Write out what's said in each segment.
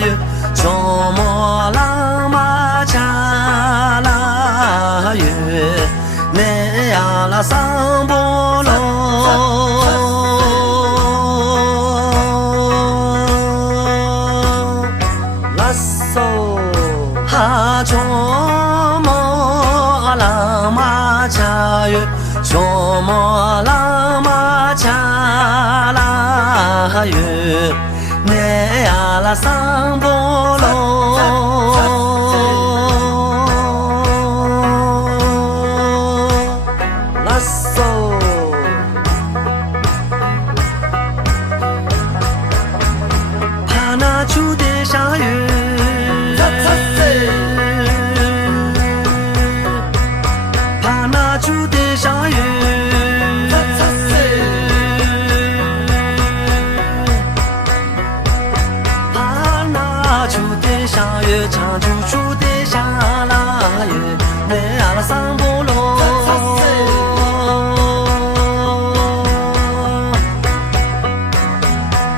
哟，乔木郎马家啦哟，南呀啦上坡路。哈乔木郎马家哟，乔木郎马家啦哟，南呀啦上坡路。拉手，怕那秋天下雨。下雨唱出秋的下啦雨，南呀啦上坡路。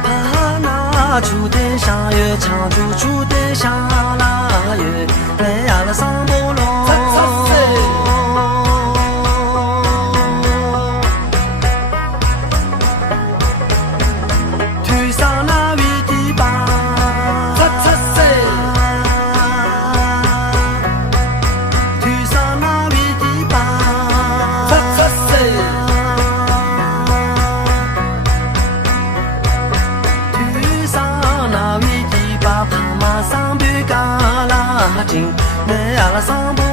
怕那秋的下雨唱出秋的下啦雨，南呀啦上坡路。天上那位的吧。上边嘎啦金，南呀啦上坡。